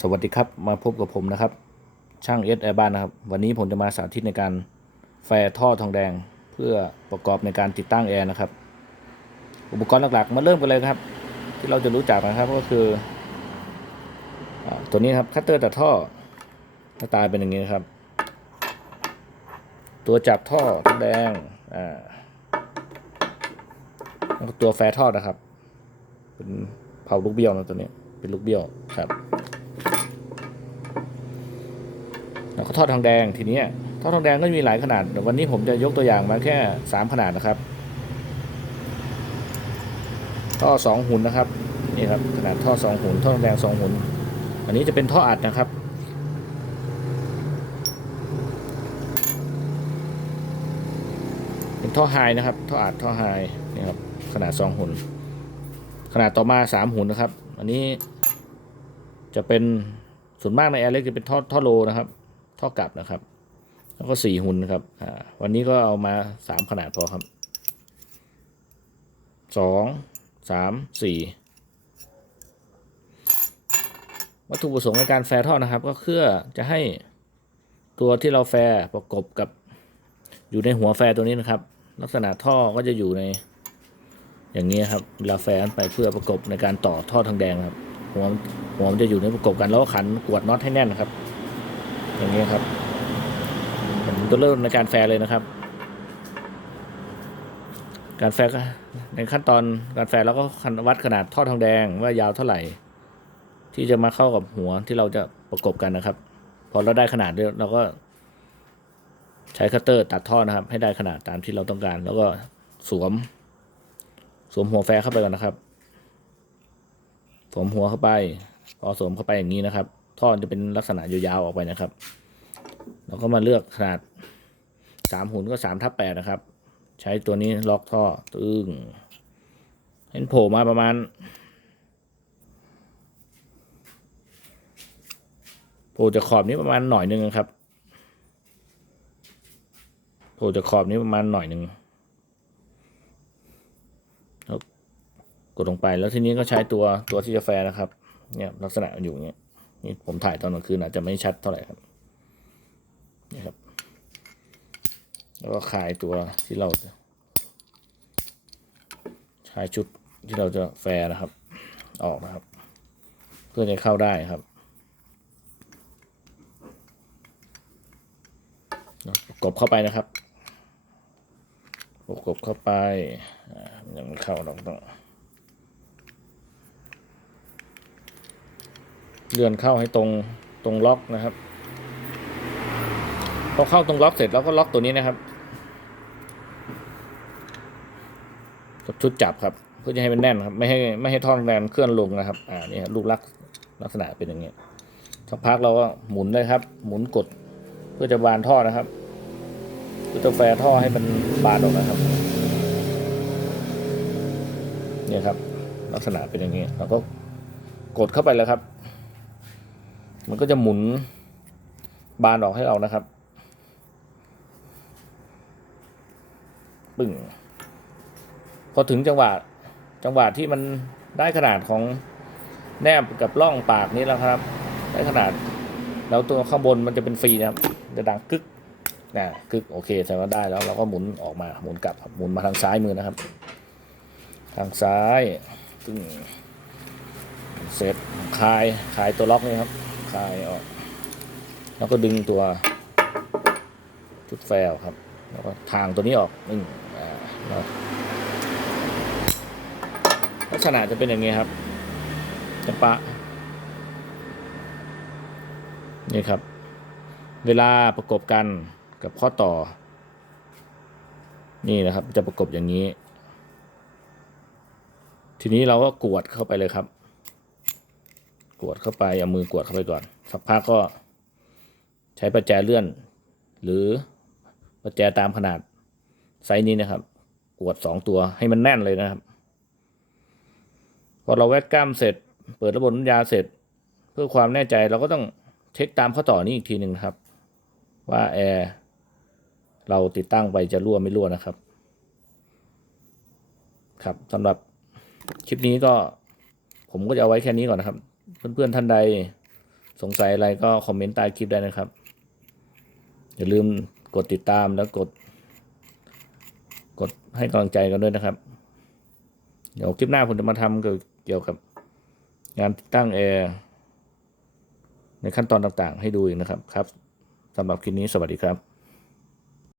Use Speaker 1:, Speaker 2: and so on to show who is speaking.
Speaker 1: สวัสดีครับมาพบกับผมนะครับ ช่างเอสแอร์บ้านนะครับ วันนี้ผมจะมาสาธิตในการแฟร์ท่อทองแดง เพื่อประกอบในการติดตั้งแอร์นะครับ อุปกรณ์หลักๆ มาเริ่มกันเลยครับ ที่เราจะรู้จักนะครับก็คืออตัวนี้ครับคัตเตอร์ตัดท่อหน้าตาเป็นอย่างนี้นะครับ ตัวจับท่อทองแดงอ่าตัวแฟร์ท่อนะครับเป็นเผาลูกเบี้ยวนะตัวนี้ เป็นลูกเบี้ยวครับ แล้วก็ทอดทองแดงทีนี้ทอดทองแดงก็มีหลายขนาด วันนี้ผมจะยกตัวอย่างมาแค่สามขนาดนะครับท่อสองหุ่นนะครับนี่ครับขนาดท่อสองหุ่นท่อทองแดงสองหุ่นอันนี้จะเป็นท่ออัดนะครับเป็นท่อไฮนะครับท่ออัดท่อไฮนี่ครับขนาดสองหุ่นขนาดต่อมาสามหุ่นนะครับ อันนี้จะเป็นส่วนมากในแอร์เล็กจะเป็นท่อท่อโลนะครับ ท่อกลับนะครับ แล้วก็สี่หุ่นนะครับอ่าวันนี้ก็เอามาสามขนาดพอครับสองสามสี่วัตถุประสงค์ในการแฟร์ท่อนะครับ ก็เพื่อจะให้ตัวที่เราแฟร์ประกบกับอยู่ในหัวแฟร์ตัวนี้นะครับ ลักษณะท่อก็จะอยู่ในอย่างนี้ครับเวลาแฟร์ไปเพื่อประกบในการต่อท่อทางแดงครับหัวหัวมันจะอยู่ในประกบกันแล้วขันกวดน็อตให้แน่นครับ อย่างนี้ครับผมจะเริ่มในการแฟร์เลยนะครับ การแฟร์ในขั้นตอนการแฟร์เราก็วัดขนาดท่อทองแดงว่ายาวเท่าไหร่ ที่จะมาเข้ากับหัวที่เราจะประกบกันนะครับ พอเราได้ขนาดเดียวเราก็ ใช้คัตเตอร์ตัดท่อนะครับ ให้ได้ขนาดตามที่เราต้องการ แล้วก็สวม สวมหัวแฟร์เข้าไปก่อนนะครับ สวมหัวเข้าไป พอสวมเข้าไปอย่างนี้นะครับ ท่อจะเป็นลักษณะยาวๆออกไปนะครับ เราก็มาเลือกขนาดสามหุ่นก็สามทับแปดนะครับ ใช้ตัวนี้ล็อกท่อตึงเห็นโผล่มาประมาณโผล่จากขอบนี้ประมาณหน่อยหนึ่งครับโผล่จากขอบนี้ประมาณหน่อยหนึ่งกดลงไปแล้วทีนี้ก็ใช้ตัวตัวที่จะแฟร์นะครับ เนี่ยลักษณะมันอยู่อย่างเงี้ย นี่ผมถ่ายตอนกลางคืนอาจจะไม่ชัดเท่าไหร่ครับนี่ครับ แล้วก็คลายตัวที่เราจะใช้ชุดที่เราจะแฟร์นะครับ ออกนะครับ เพื่อจะเข้าได้ครับกบเข้าไปนะครับกบเข้าไปอ่ายังไม่เข้าเราต้อง เลื่อนเข้าให้ตรงตรงล็อกนะครับพอเข้าตรงล็อกเสร็จเราก็ล็อกตัวนี้นะครับกับชุดจับครับ เพื่อจะให้มันแน่นครับ ไม่ให้ไม่ให้ท่อนแรงเคลื่อนลงนะครับ อ่านี่รูปลักษณ์ลักษณะเป็นอย่างนี้ยสักพักเราก็หมุนเลยครับ หมุนกดเพื่อจะบานท่อนะครับเพื่อจะแฟท่อให้มันบานออกนะครับเนี่ยครับ ลักษณะเป็นอย่างนี้ยเราก็กดเข้าไปเลยครับ มันก็จะหมุนบานออกให้เรานะครับ ปึ้งพอถึงจังหวะจังหวะที่มันได้ขนาดของแนบกับร่องปากนี้แล้วครับ ได้ขนาด แล้วตัวข้างบนมันจะเป็นฟรีนะครับ จะดังกึกนะกึกโอเคแสดงว่าได้แล้วเราก็หมุนออกมาหมุนกลับหมุนมาทางซ้ายมือนะครับ ทางซ้ายปึ้งเสร็จคลายคลายตัวล็อกนี่ครับ คลายออก แล้วก็ดึงตัวชุดแฟลครับ แล้วก็ทางตัวนี้ออกนึ่งอ่าลักษณะจะเป็นอย่างนี้ครับจะปะนี่ครับ เวลาประกบกันกับข้อต่อ นี่นะครับ จะประกบอย่างนี้ ทีนี้เราก็กวดเข้าไปเลยครับ กวดเข้าไปเอามือกวดเข้าไปก่อน สักพักก็ใช้ประแจเลื่อน หรือประแจตามขนาดไซส์นี้นะครับกวดสองตัวให้มันแน่นเลยนะครับ พอเราแวกกล้ามเสร็จ เปิดระบบน้ำยาเสร็จ เพื่อความแน่ใจเราก็ต้องเช็คตามข้อต่อนี้อีกทีหนึ่งครับ ว่าแอร์เราติดตั้งไปจะรั่วไม่รั่วนะครับ ครับสำหรับคลิปนี้ก็ผมก็จะเอาไว้แค่นี้ก่อนนะครับ เพื่อนๆท่านใดสงสัยอะไรก็คอมเมนต์ใต้คลิปได้นะครับ อย่าลืมกดติดตามแล้วกด กดให้กำลังใจกันด้วยนะครับ เดี๋ยวคลิปหน้าผมจะมาทำเกี่ยวกับงานติดตั้งแอร์ในขั้นตอนต่างๆ ให้ดูอีกนะครับครับสำหรับคลิปนี้สวัสดีครับ